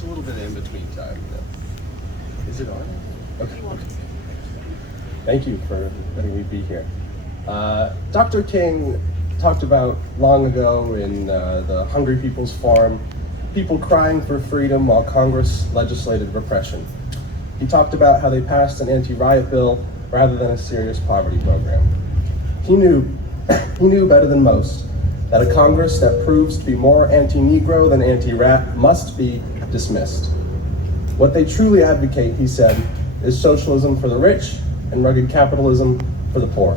It's a little bit in between time. Is it on? Okay. Thank you for letting me be here. Dr. King talked about long ago in the Hungry People's Forum, people crying for freedom while Congress legislated repression. He talked about how they passed an anti-riot bill rather than a serious poverty program. He knew better than most that a Congress that proves to be more anti-Negro than anti-rat must be dismissed. What they truly advocate, he said, is socialism for the rich and rugged capitalism for the poor.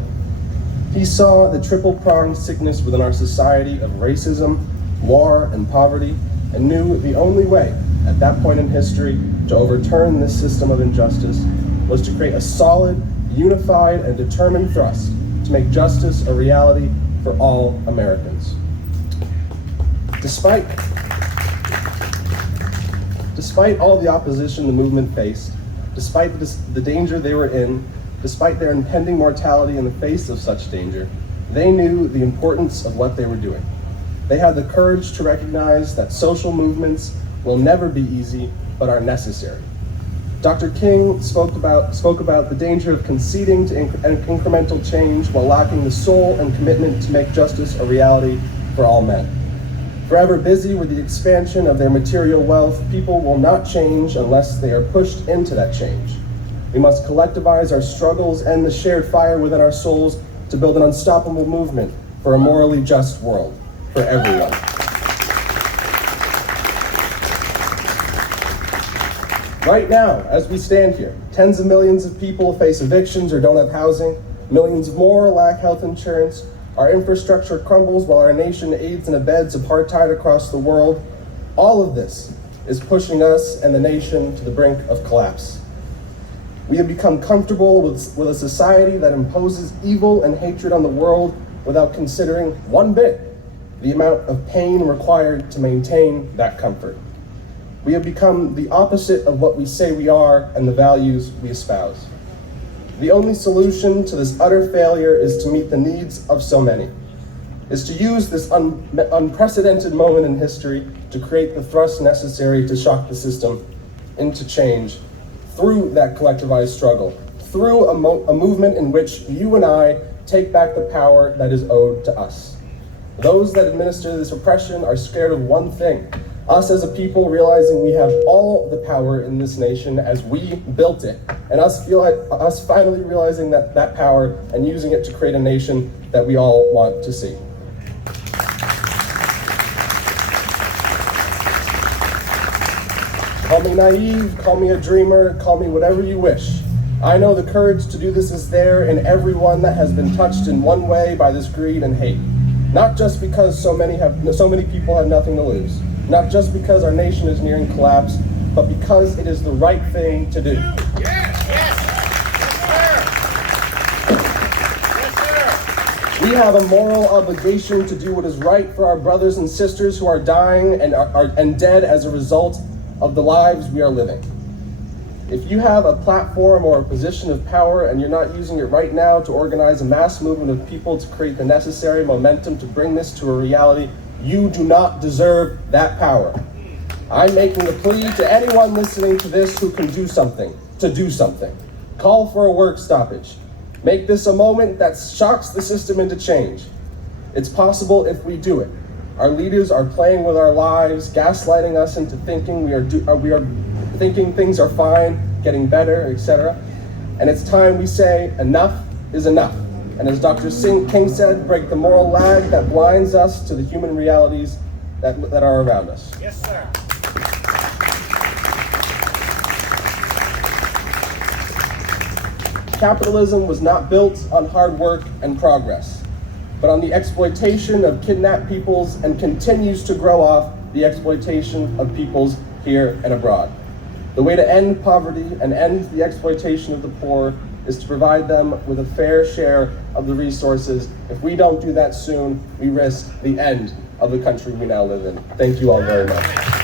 He saw the triple-pronged sickness within our society of racism, war, and poverty, and knew the only way at that point in history to overturn this system of injustice was to create a solid, unified, and determined thrust to make justice a reality for all Americans. Despite all the opposition the movement faced, despite the danger they were in, despite their impending mortality in the face of such danger, they knew the importance of what they were doing. They had the courage to recognize that social movements will never be easy, but are necessary. Dr. King spoke about the danger of conceding to incremental change while lacking the soul and commitment to make justice a reality for all men. Forever busy with the expansion of their material wealth, people will not change unless they are pushed into that change. We must collectivize our struggles and the shared fire within our souls to build an unstoppable movement for a morally just world for everyone. Right now, as we stand here, tens of millions of people face evictions or don't have housing, millions more lack health insurance, our infrastructure crumbles while our nation aids and abets apartheid across the world. All of this is pushing us and the nation to the brink of collapse. We have become comfortable with a society that imposes evil and hatred on the world without considering one bit the amount of pain required to maintain that comfort. We have become the opposite of what we say we are and the values we espouse. The only solution to this utter failure is to meet the needs of so many, is to use this unprecedented moment in history to create the thrust necessary to shock the system into change through that collectivized struggle, through a movement in which you and I take back the power that is owed to us. Those that administer this oppression are scared of one thing, us as a people realizing we have all the power in this nation as we built it, and us finally realizing that power and using it to create a nation that we all want to see. Call me naive, call me a dreamer, call me whatever you wish. I know the courage to do this is there in everyone that has been touched in one way by this greed and hate. Not just because so many people have nothing to lose. Not just because our nation is nearing collapse, but because it is the right thing to do. We have a moral obligation to do what is right for our brothers and sisters who are dying and dead as a result of the lives we are living. If you have a platform or a position of power and you're not using it right now to organize a mass movement of people to create the necessary momentum to bring this to a reality, you do not deserve that power. I'm making the plea to anyone listening to this who can do something, to do something. Call for a work stoppage. Make this a moment that shocks the system into change. It's possible if we do it. Our leaders are playing with our lives, gaslighting us into thinking we are thinking things are fine, getting better, etc. And it's time we say enough is enough. And as Dr. King said, break the moral lag that blinds us to the human realities that are around us. Yes, sir. Capitalism was not built on hard work and progress, but on the exploitation of kidnapped peoples and continues to grow off the exploitation of peoples here and abroad. The way to end poverty and end the exploitation of the poor is to provide them with a fair share of the resources. If we don't do that soon, we risk the end of the country we now live in. Thank you all very much.